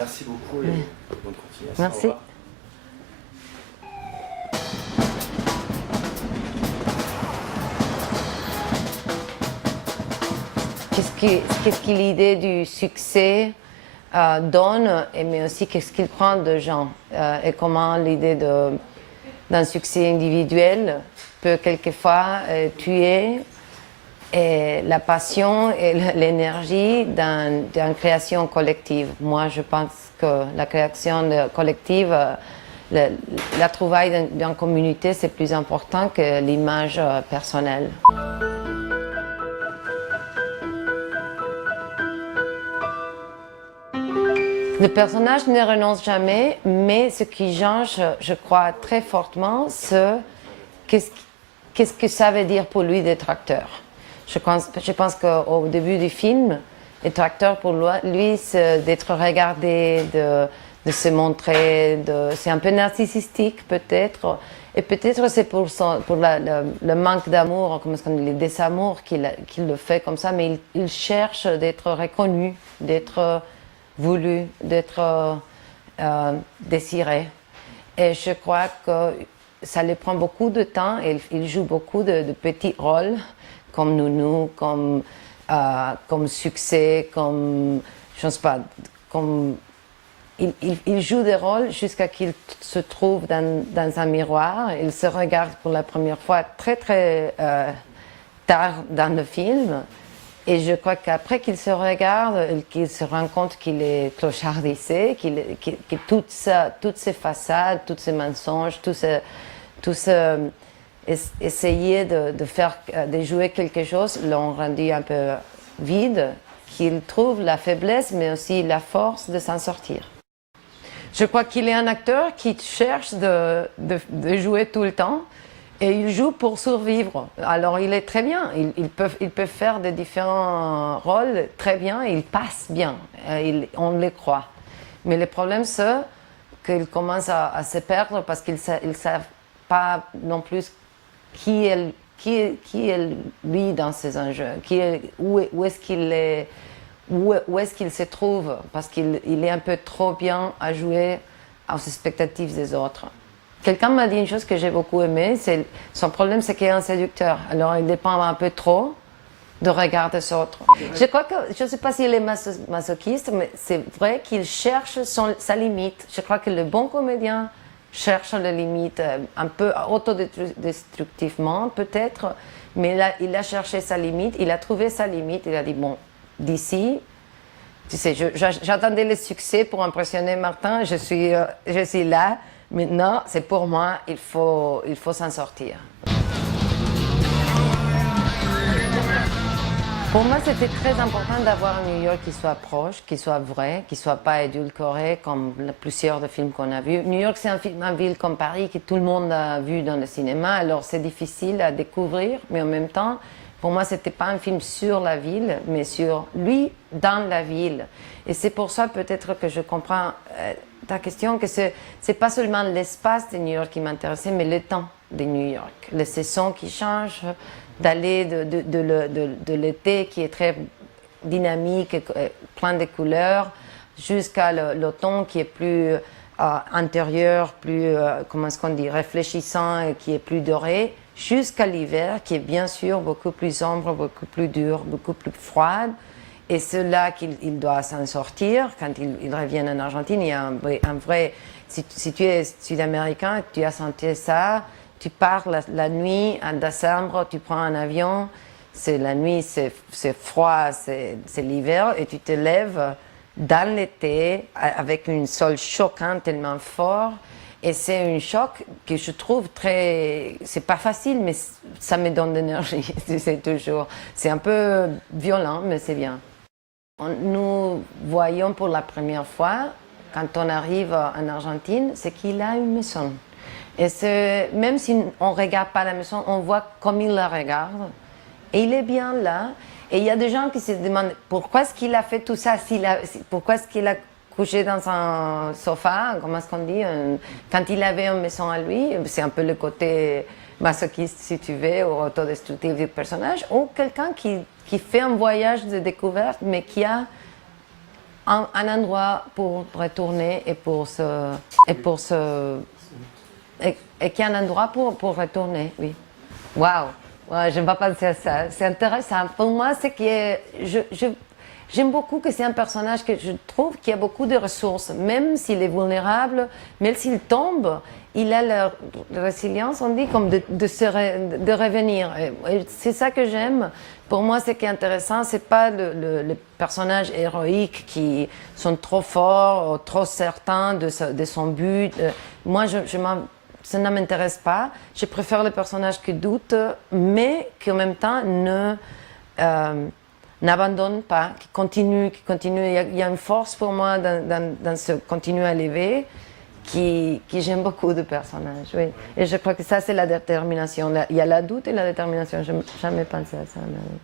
Merci beaucoup et bonne continuation. Merci. Qu'est-ce que l'idée du succès donne, mais aussi qu'est-ce qu'il prend de gens et comment l'idée d'un succès individuel peut quelquefois tuer la passion et l'énergie d'une création collective. Moi, je pense que la création collective, la trouvaille d'une communauté, c'est plus important que l'image personnelle. Le personnage ne renonce jamais, mais ce qui change, je crois très fortement, c'est qu'est-ce que ça veut dire pour lui d'être acteur. Je pense qu'au début du film, être acteur pour lui, c'est d'être regardé, de se montrer, c'est un peu narcissistique peut-être, et peut-être c'est pour le manque d'amour, comme le désamour qu'il le fait comme ça, mais il cherche d'être reconnu, d'être voulu, d'être désiré. Et je crois que ça lui prend beaucoup de temps et il joue beaucoup de petits rôles, comme nounou, comme succès, comme, je ne sais pas, comme... Il joue des rôles jusqu'à qu'il se trouve dans un miroir. Il se regarde pour la première fois très très tard dans le film. Et je crois qu'après qu'il se regarde, qu'il se rend compte qu'il est clochardisé, que toutes ces façades, tous ces mensonges, essayer de jouer quelque chose l'ont rendu un peu vide, qu'il trouve la faiblesse mais aussi la force de s'en sortir. Je crois qu'il est un acteur qui cherche de jouer tout le temps. Et il joue pour survivre. Alors il est très bien, il peut faire des différents rôles très bien, il passe bien, on le croit. Mais le problème c'est qu'il commence à se perdre parce qu'ils ne savent pas non plus qui est lui dans ces enjeux, où est-ce qu'il se trouve, parce qu'il est un peu trop bien à jouer aux expectatives des autres. Quelqu'un m'a dit une chose que j'ai beaucoup aimée, son problème c'est qu'il est un séducteur, alors il dépend un peu trop de regard des autres. Je crois que, je ne sais pas s'il est masochiste, mais c'est vrai qu'il cherche sa limite. Je crois que le bon comédien cherche la limite, un peu autodestructivement peut-être, mais là, il a cherché sa limite, il a trouvé sa limite, il a dit bon, d'ici, tu sais, j'attendais le succès pour impressionner Martin, je suis là. Maintenant, c'est pour moi, il faut s'en sortir. Pour moi, c'était très important d'avoir un New York qui soit proche, qui soit vrai, qui ne soit pas édulcoré comme plusieurs des films qu'on a vus. New York, c'est une ville comme Paris que tout le monde a vu dans le cinéma, alors c'est difficile à découvrir, mais en même temps, pour moi, ce n'était pas un film sur la ville, mais sur lui dans la ville. Et c'est pour ça peut-être que je comprends ta question, que ce n'est pas seulement l'espace de New York qui m'intéressait, mais le temps de New York. Les saisons qui changent, d'aller de l'été qui est très dynamique, plein de couleurs, jusqu'à l'automne qui est plus intérieur, plus, comment est-ce qu'on dit, réfléchissant et qui est plus doré, jusqu'à l'hiver qui est bien sûr beaucoup plus sombre, beaucoup plus dur, beaucoup plus froid. Et c'est là qu'il doit s'en sortir. Quand il revient en Argentine, il y a un vrai... Si tu es sud-américain, tu as senti ça, tu pars la nuit en décembre, tu prends un avion, la nuit, c'est froid, c'est l'hiver, et tu te lèves dans l'été avec une sol choquant tellement fort. Et c'est un choc que je trouve très... C'est pas facile, mais ça me donne de l'énergie, c'est toujours... C'est un peu violent, mais c'est bien. Nous voyons pour la première fois, quand on arrive en Argentine, c'est qu'il a une maison. Et même si on ne regarde pas la maison, on voit comme il la regarde. Et il est bien là. Et il y a des gens qui se demandent pourquoi est-ce qu'il a fait tout ça, pourquoi est-ce qu'il a couché dans un sofa, comment est-ce qu'on dit, quand il avait une maison à lui. C'est un peu le côté masochiste, si tu veux, ou autodestructif du personnage. Ou quelqu'un qui fait un voyage de découverte, mais qui a un endroit pour retourner et pour se... Et qu'il y a un endroit pour retourner, oui. Waouh, ouais, je n'ai pas pensé à ça. C'est intéressant. Pour moi, c'est que j'aime beaucoup que c'est un personnage que je trouve qui a beaucoup de ressources. Même s'il est vulnérable, même s'il tombe, il a la résilience, on dit, comme de revenir. Et c'est ça que j'aime. Pour moi, ce qui est intéressant, c'est pas les personnages héroïques qui sont trop forts, ou trop certains de son but. Moi, ça ne m'intéresse pas. Je préfère les personnages qui doutent, mais qui en même temps n'abandonnent pas, qui continuent. Il y a une force pour moi dans ce continuer à élever qui j'aime beaucoup de personnages. Oui. Et je crois que ça, c'est la détermination. Il y a la doute et la détermination. Je n'ai jamais pensé à ça. Mais oui.